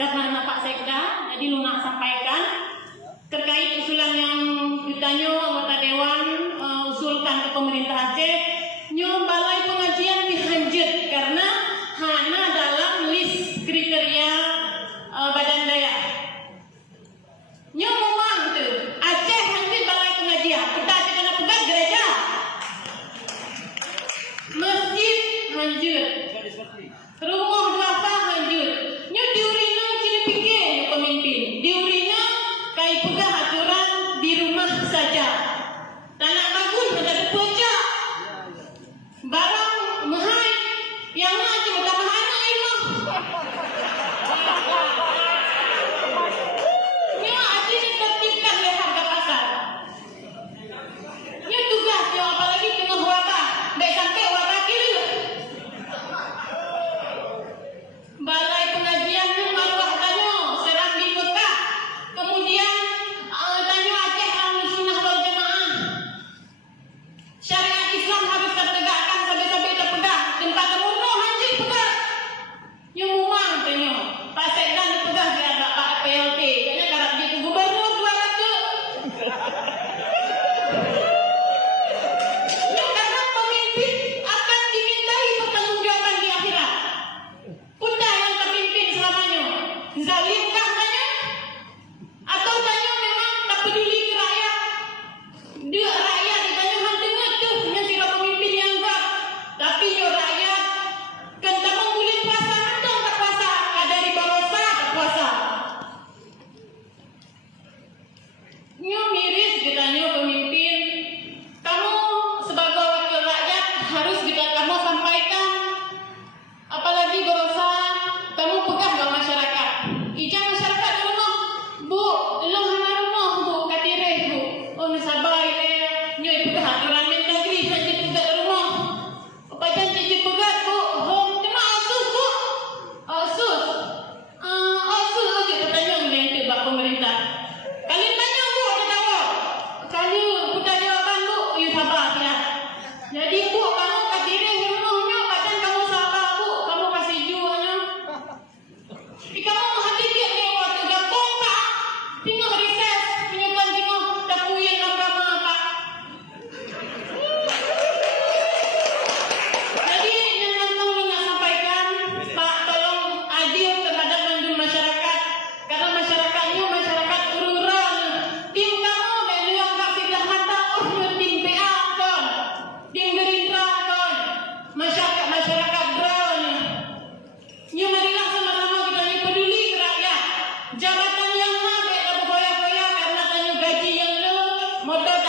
atas nama Pak Sekda. Jadi lunak sampaikan terkait usulan yang ditanya anggota dewan usulkan ke pemerintah Aceh, nyo balai pengajian dihanjut karena hanya dalam list kriteria badan daya. Nyo memang tu Aceh hanjut balai pengajian, kita Aceh kena pegang gereja, masjid hanjut, rumah duafa hanjut. Nyo diurina cili pikir nyo pemimpin, diurina kai pegang aturan di rumah saja. Tanah bagus ada pojak, barang mahal, yang nak cuma tak mahal nak imam. Nyo aji ditertibkan oleh harga pasar. Nyo tugas nyo apalagi tengah wabah, baik sampai wabah kira. Balai pengajian tu maruah tanya serang di Mekah, kemudian tanya Aceh Ahlus Sunnah wal Jamaah. Syariat Islam harus tertegakkan sampai-sampai terpegang. Tempat terbunuh hancur pegang. Nyo mumang tanya Pak Sekda pegang dia tak Pak PLT. Kayaknya karap dia gubernur 200. Nyo karena pemimpin akan dimintai pertanggungjawaban di akhirat. Pundah yang terpimpin selamanya. Zalimkah tanya? Atau tanya memang tak peduli ke rakyat? Dia rakyat ditanya hang tengok tu punya sira pemimpin yang gak. Tapi yo rakyat kan tak boleh puasa atau tak puasa, ada di bawah tak puasa. Nyo miris ditanya pemimpin, kamu sebagai wakil rakyat harus kita kamu sampaikan, apalagi berusaha kamu pegang ke masyarakat. Ijang masyarakat di rumah, bu, lo hana rumah bu, katireh bu, oh sabar ya, nyo pegang aturan Mendagri saja pegang rumah. Apa janji pegang bu, home cuma asus bu, asus aja bertanya dengan tiba pemerintah. Kali tanya bu, ada tahu? Kali kita jawaban bu, you sabar ya. Jadi bu, kamu katireh rumahnya, badan kamu sabar bu, kamu kasih jualnya. Kamu menghadiri ni waktu gabung pak, tengok reses, penyekan tengok tak puyen agama pak. Jadi yang nantang nak sampaikan, Pak tolong adil terhadap manjur masyarakat, karena masyarakatnya masyarakat urung-urung. Tim kamu dan luang tak silah mata, oh tim PA kan, tim Gerindra kan, masyarakat brown. Nyo marilah sama-sama kita ni peduli ke rakyat. Jabatan yang nak baik tak berkoyak-koyak karena tanya gaji yang lo, modal